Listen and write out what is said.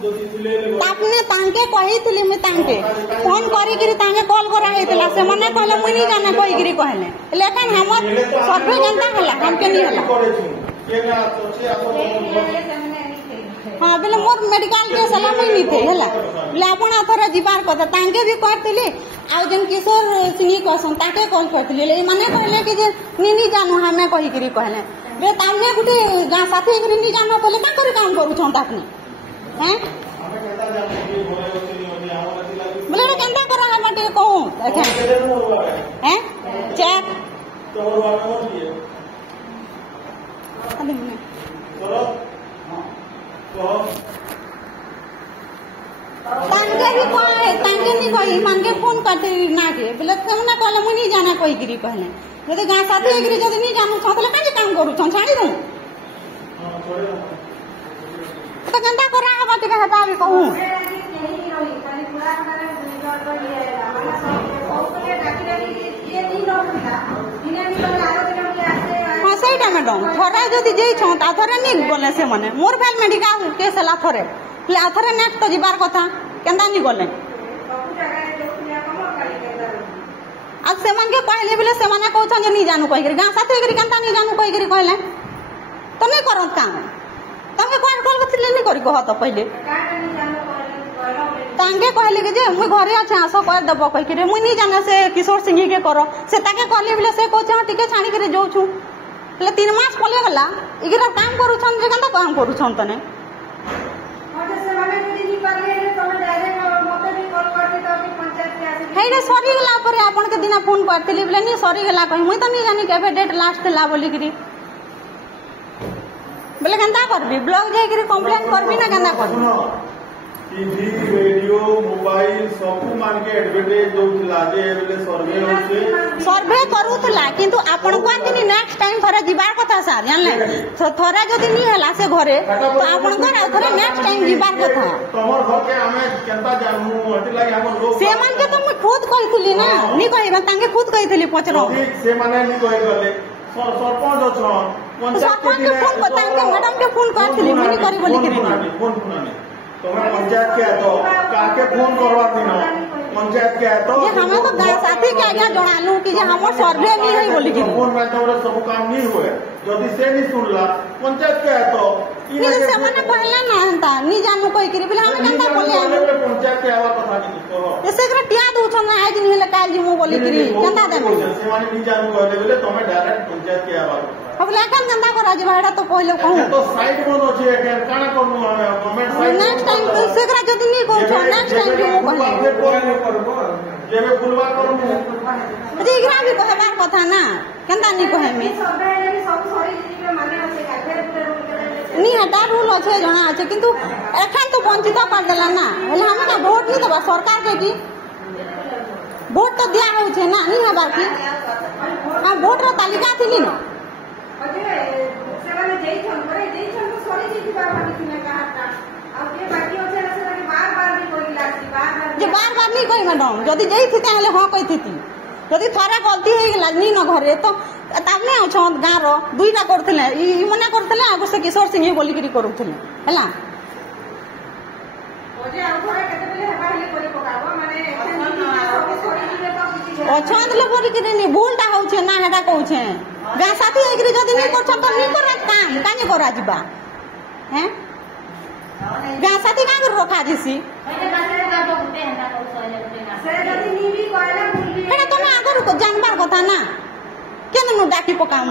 तापने तांके कहितली मैं तांके फोन करी करी तांके कॉल करा हेतला से मने कहले मुई नहीं जाने कहि करी कहले लेकिन हमर सर्वे जनता हला हमके नहीं हला हां बेले मोर मेडिकल केस हला मुई नहीं थे हला ले आपण अथरा जिबार कथा तांके भी करतली आ जन किशोर सिंह कहसन ताके कॉल करतली ले माने कहले कि जे नहीं जानू हमें कहि करी कहले बे तामने गुटे गां साथी करी नहीं जानो बोले का करे काम करू छन ताकने हैं बोले रे केंता करा हम मटे कहूं अच्छा हैं चेक तांके भी कहे तांके नहीं कही मानके फोन करते ना के बोले तुमने कहले मुई नहीं जाना कहि गिरी कहले जदि गां साथी गिरी जदि नहीं जानू छतले काजे काम करू छन छाड़ी दू तो केंता करा हम मटे हटा भी कहूं हाँ सहीटा मैडम थोड़ा जदि जे छता थोड़े नहीं बोले से मने मोर फाइल मेडिकल केस हला थोड़े थोड़े नेक्स्ट तो जीवार कथा केंता नहीं गले आज से मन के कहले बोले से माने कहछन जे नहीं जानू कहि गां साथे करी केंता नहीं जानू कहि कहले तो नहीं करत काम तंगे कॉल करथिले नहीं करी कह तो पहले तांगे कहले कि जे मुई घरे अछि आसो कर दबो कहि के मुई नहीं जाने से किशोर सिंह के करो से ताके कहले बोले से कहछ टिके छाणी के जाउ छु ले 3 मास पले गला इगरा काम करू छन जे केंता काम करू छन तने हेडे सरी गला पर आपन के दिना फोन करथिली बोले नहीं सरी गला कहि मुई त नहीं जानी केबे डेट लास्ट ला बोली करी बोले केंता करबी ब्लॉग जाई करी कंप्लेंट करबी ना केंता करबी टीवी रेडियो मोबाइल सब मान के एडवर्टाइज दोथला जे एबे सर्वे करूथला किंतु आपन को कि नेक्स्ट टाइम थरे जीवार कथा सर जानले थरे जदी नहीं हला से घरे तो आपन को थरे नेक्स्ट टाइम जीवार कथा तमर घर के हमें केंता जानू हति लागि हमर लोग से मान के तो मैं खुद कहितली ना नहीं कहिबा तांगे खुद कहितली पचरो से माने नहीं कहि गले सरपंच अछन पंचायत के फोन बतांगे मैडम के फोन करथिली नहीं करी बोली के फोन पुनानी तुम्हें पंचायत के तो काके फोन करवा दिनो पंचायत के तो ये हमें तो गांव साथी के आगे जणालू कि जे हमर सर्वे नहीं है बोली कि फोन में तो सब काम नहीं हुए जदी से नहीं सुनला पंचायत के तो नहीं से माने पहले ना हंता नहीं जानू कोई करी बोले हम केंता बोले पंचायत के आवा कथा नहीं करो जैसे एकरा टिया दउ छ ना आज नहीं ले काल जी मु बोली करी केंता दे से माने नहीं जानू कहले बोले तुम्हें डायरेक्ट पंचायत के आवा अब लेकिन केंता करा जे भाड़ा तो पहले कहूं तो साइड बनो छे काना करनु गवर्नमेंट साइड नेक्स्ट टाइम तो से एकरा जदी नहीं कहू छ नेक्स्ट टाइम जो मु कहले करबो जेबे फुलवा करनु जे एकरा भी कहबार कथा ना केंता नहीं कहे में नहीं हटा रूल अच्छे जना अच्छे किंतु एखन तो वंचित कर देला ना बोले हम ना वोट नहीं देबा सरकार के की वोट तो दिया हो छे ना नहीं हबा की हां वोट रो तालिका थी ना अजे से वाले जेई छन तो सरी जी की बात बाकी में कहा था अब के बाकी हो छे से बार-बार भी कोई लागी बार-बार जे बार-बार नहीं कोई मैडम जदी जेई थी ताले हां कहि थी जदी थोड़ा गलती हे लागनी न घरे तो ताबने अछन गां रो दुईटा करथले ई मना करथले आगो से किशोर सिंह बोली करी करूथले हला ओजे आ थोड़ा केते बेले हेबा हेले कोई पकाबो माने अछन ले बोली करी नहीं भूलटा हो छे ना हेडा कहू छे गां साथी एग्री जदी नहीं करछन तो नहीं करत काम काने करा जिबा हैं गां साथी का कर रखा जिसी से जदी नहीं भी कहले एटा तो ना आगो को जानबार कथा ना केन नु डाकी पकाऊ